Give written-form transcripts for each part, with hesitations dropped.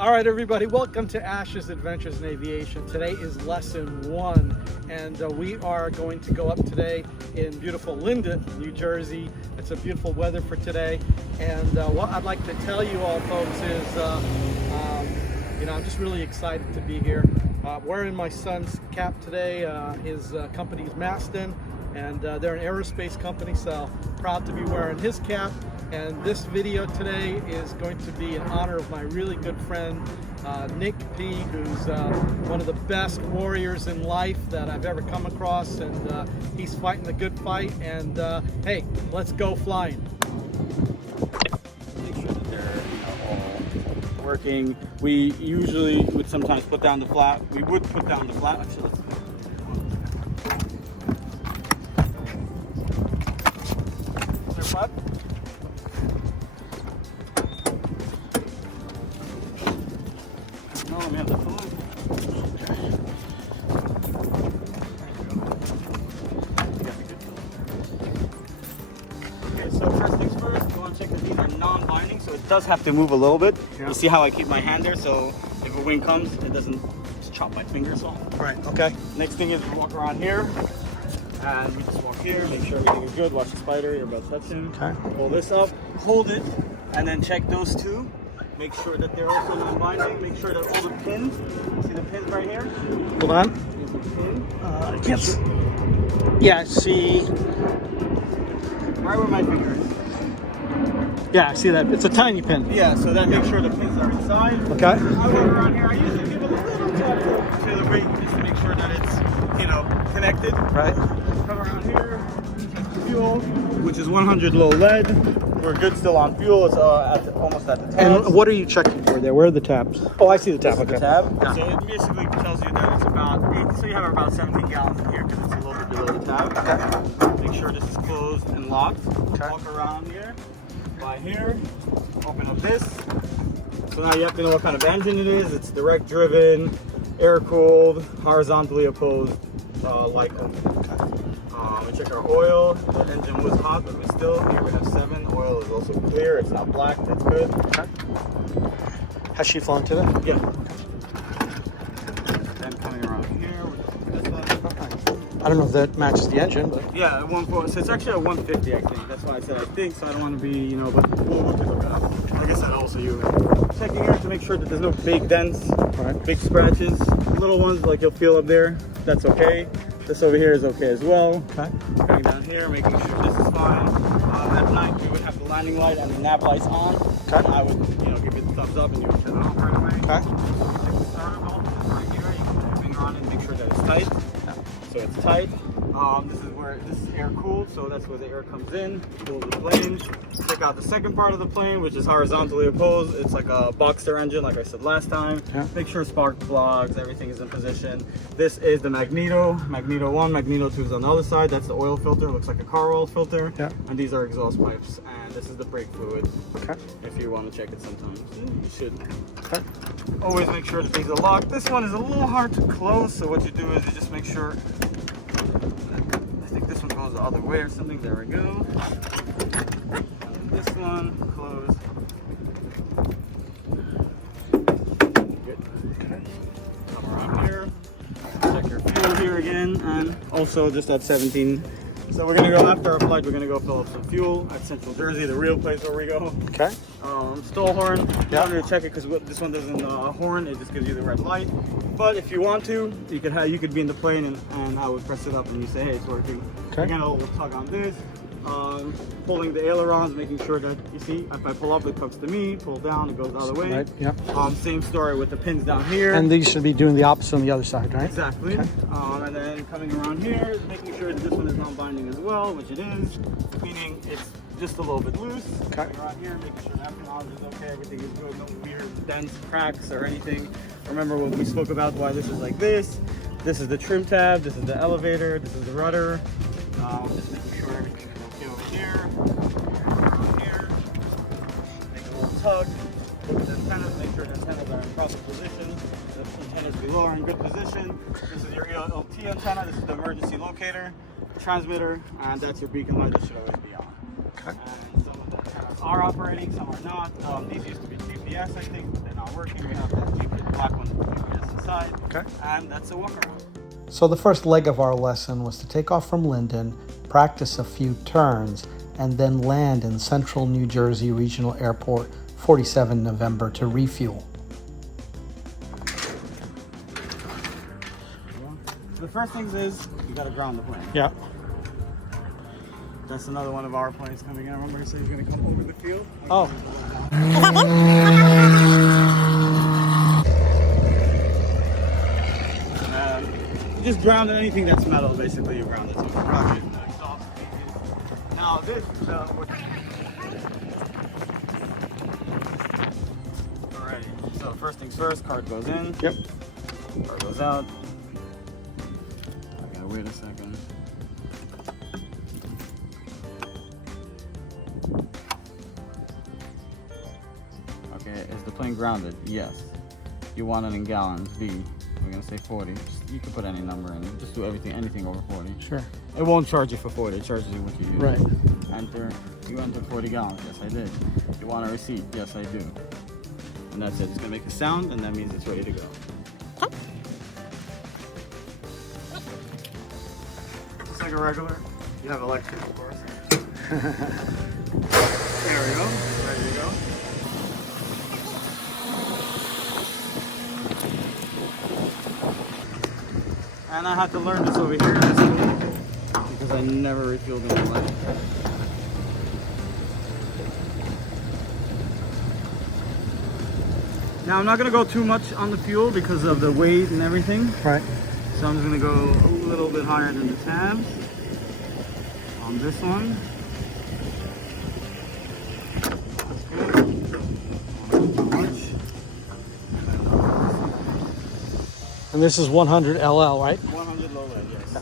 All right, everybody, welcome to Ash's Adventures in Aviation. Today is lesson 1, and we are going to go up today in beautiful Linden, New Jersey. It's a beautiful weather for today, and what I'd like to tell you all, folks, is I'm just really excited to be here. Wearing my son's cap today. His company is Maston, and they're an aerospace company, so proud to be wearing his cap. And this video today is going to be in honor of my really good friend, Nick P., who's one of the best warriors in life that I've ever come across, and he's fighting the good fight, and hey, let's go flying. Make sure that they're all working. We usually would sometimes put down the flap. We would put down the flap. Actually, let's clear flap. No, we have the food. Okay, so first things first, you want to check that these are non-binding, so it does have to move a little bit. Yeah. You see how I keep my hand there, so if a wing comes, it doesn't just chop my fingers off. Right, okay. Next thing is we walk around here, and we just walk here, make sure everything is good. Watch the spider, you're about to touch him. Okay. Pull this up, hold it, and then check those two. Make sure that they're also non-binding. Make sure that all the pins, see the pins right here? Hold on. Here's the pin. I can't see. Yeah, see. Right where my finger is. Yeah, I see that. It's a tiny pin. Yeah, so that makes sure the pins are inside. Okay. I walk around here. I usually give a little tap to the ring just to make sure that it's, connected. Right. Come around here. Check the fuel, which is 100 low lead. We're good still on fuel. It's almost at the tabs. And what are you checking for there? Where are the tabs? Oh, I see the tab. This is Okay. the tab. Yeah. So it basically tells you that it's about, so you have about 17 gallons in here because it's a little bit below the tab. Okay. Make sure this is closed and locked. Okay. Walk around here, by here, open up this. So now you have to know what kind of engine it is. It's direct driven, air cooled, horizontally opposed, light cooled. Okay. We check our oil. The engine was hot, but here we have 7. Oil is also clear. It's not black. That's good. Okay. Has she flown today? Yeah. Then coming around here with this one. I don't know if that matches the engine, but Yeah, so it's actually a 150, I think. That's why I said I think, so I don't want to be, but we'll look it up. Like I said, also checking here to make sure that there's no big dents, big scratches. Little ones like you'll feel up there, that's okay. This over here is okay as well. okay. Coming down here, making sure this is fine. At night, we would have the landing light and the nav lights on. Okay. And I would, give it the thumbs up and you would turn it off right away. Okay. Check the starter bolt, it's right here. You can put your finger on it and make sure that it's tight. Yeah. So it's tight. This is air cooled, so that's where the air comes in. Cool the plane. Check out the second part of the plane, which is horizontally opposed. It's like a Boxster engine, like I said last time. Yeah. Make sure spark plugs, everything is in position. This is the Magneto 1, Magneto 2 is on the other side. That's the oil filter, looks like a car oil filter. Yeah. And these are exhaust pipes. And this is the brake fluid. Okay. If you want to check it sometimes, you should. Okay. Always make sure that these are locked. This one is a little hard to close, so what you do is you just make sure. I think this one goes the other way or something. There we go. And this one closed. Good. Okay. Come around here. Check your fuel here again, and also just at 17. So we're gonna go after our flight. We're gonna go fill up some fuel at Central Jersey, the real place where we go. Okay. Stall horn. Yeah. I'm gonna check it because this one doesn't horn. It just gives you the red light. But if you want to, you could be in the plane and I would press it up and you say, hey, it's working. Okay. Again, a little tug on this. Pulling the ailerons, making sure that you see if I pull up, it comes to me. Pull down, it goes the other way. Right. Yeah. Same story with the pins down here. And these should be doing the opposite on the other side, right? Exactly. Okay. And then coming around here, making sure that this one is non-binding as well, which it is, meaning it's just a little bit loose. Okay. Coming around here, making sure that knowledge is okay, everything is good, no weird dents, cracks, or anything. Remember when we spoke about why this is like this. This is the trim tab, this is the elevator, this is the rudder. Just making sure everything is okay over here. Around here. Make a little tug. Look at the antennas, make sure the antennas are in proper position. The antennas below are in good position. This is your ELT antenna, this is the emergency locator, transmitter, and that's your beacon light that should always be on. Okay. And some of the are operating, some are not. These used to be GPS, I think, but they're not working. We have the GPS, black one with GPS inside. Okay. And that's a walk around. So the first leg of our lesson was to take off from Linden, practice a few turns, and then land in Central New Jersey Regional Airport 47 November to refuel. The first thing is you gotta ground the plane. Yeah. That's another one of our planes coming in. Remember he said he's gonna come over the field? Oh. You just ground anything that's metal, basically you ground it. So rocket, exhaust, now this Alrighty. So first things first, card goes in. Yep. Card goes out. I gotta wait a second. Okay, is the plane grounded? Yes. You want it in gallons? B. We're gonna say 40. You can put any number in. Just do anything over 40. Sure. It won't charge you for 40. It charges you what you use. Right. Enter. You entered 40 gallons. Yes, I did. You want a receipt? Yes, I do. And that's it. It's gonna make a sound, and that means it's ready to go. Just like a regular. You have electric, of course. There we go. Ready to go. And I had to learn this over here in this school because I never refueled in my life. Now I'm not going to go too much on the fuel because of the weight and everything. Right. So I'm just going to go a little bit higher than the tabs on this one. That's good. Not much. And this is 100 LL, right? 100 low lead, yes.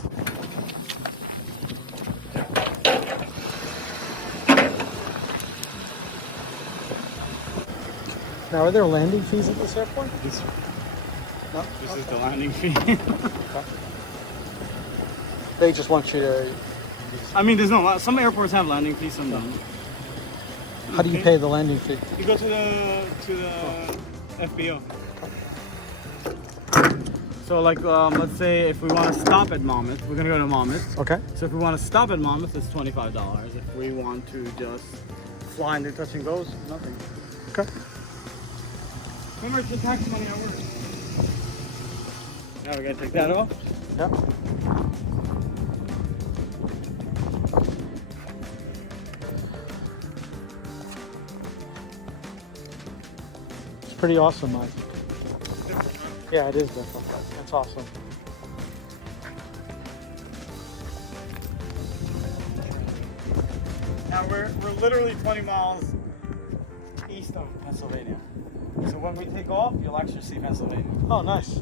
Now, are there landing fees at this airport? This No? is the landing fee. They just want you to... I mean, there's no. Some airports have landing fees, some don't. How do you pay the landing fee? You go to the FBO. So like, let's say if we want to stop at Monmouth, we're gonna go to Monmouth. Okay. So if we want to stop at Monmouth, it's $25. If we want to just fly and do touch and goes, nothing. Okay. Remember, it's the tax money at work. Now we gotta take that off. Yep. It's pretty awesome, Isaac. Yeah, it is different. That's awesome. Now we're literally 20 miles east of Pennsylvania. So when we take off, you'll actually see Pennsylvania. Oh, nice.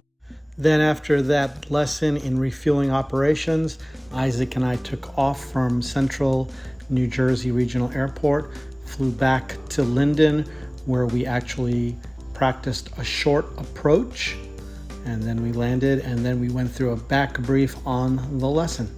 Then after that lesson in refueling operations, Isaac and I took off from Central New Jersey Regional Airport, flew back to Linden, where we actually practiced a short approach, and then we landed, and then we went through a back brief on the lesson.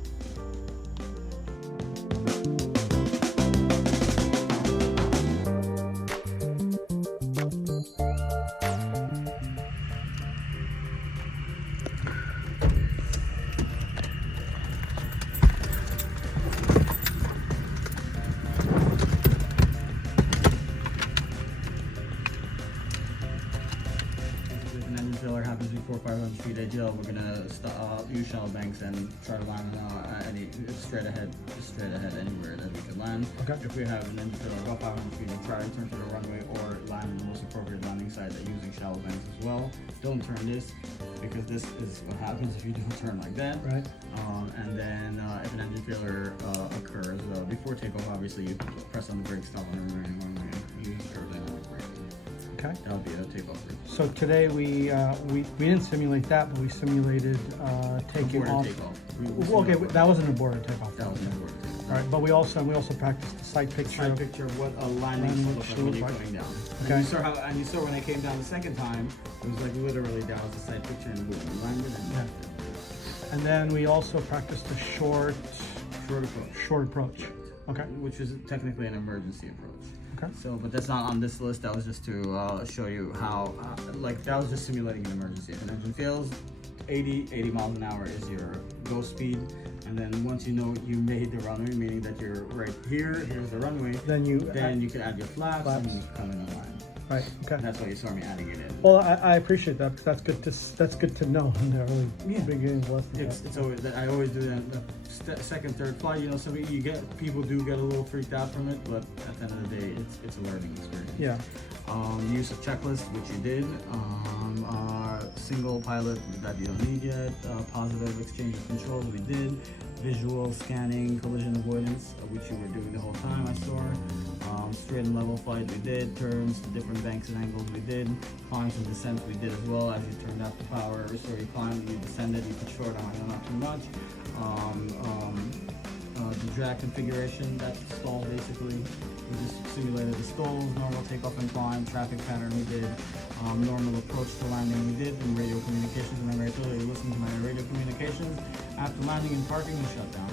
Happens before 500 feet edge up, we're gonna use shallow banks and try to land straight ahead anywhere that we could land. Okay. If we have an engine failure about 500 feet, we'll try to turn to the runway or land in the most appropriate landing site that using shallow banks as well. Don't turn this, because this is what happens if you don't turn like that. Right. And then if an engine failure occurs before takeoff, obviously you press on the brake, stop on the runway, and use aerodynamic braking. Okay. That'll be a takeoff route. So today we didn't simulate that, but we simulated taking Aborted off. takeoff. Okay, that wasn't an aborted takeoff. That was an aborted takeoff. All right, but we also practiced the sight picture. Side picture of what a landing should look like when you're coming down. Okay. And you saw when I came down the second time, it was like literally that was the side picture and boom, you landed and Yeah. And then we also practiced a short approach. Okay. which is technically an emergency approach. Okay. So, but that's not on this list. That was just to show you how, like, that was just simulating an emergency. If an engine fails, 80 miles an hour is your go speed. And then once you know you made the runway, meaning that you're right here, here's the runway, Then you can add your flaps. And you can come in the line. Right. Okay. And that's why you saw me adding it in. Well, I appreciate that. Because that's good to know in the early beginning lesson. It's always that I always do that the second, third flight. You know, some people do get a little freaked out from it, but at the end of the day, it's a learning experience. Yeah. Use of checklist, which you did. Single pilot that you don't need yet. Positive exchange of controls, we did. Visual scanning, collision avoidance, which you were doing the whole time, I saw. Straight and level flight, we did. Turns, different banks and angles, we did. Climbs and descents, we did as well. As you turned out the power, you climbed, you descended, you put short on, not too much. The drag configuration, that's the stall basically. We just simulated the stalls, normal takeoff and climb, traffic pattern we did, normal approach to landing we did, and radio communications. Remember I told you, listen to my radio communications. After landing and parking, we shut down.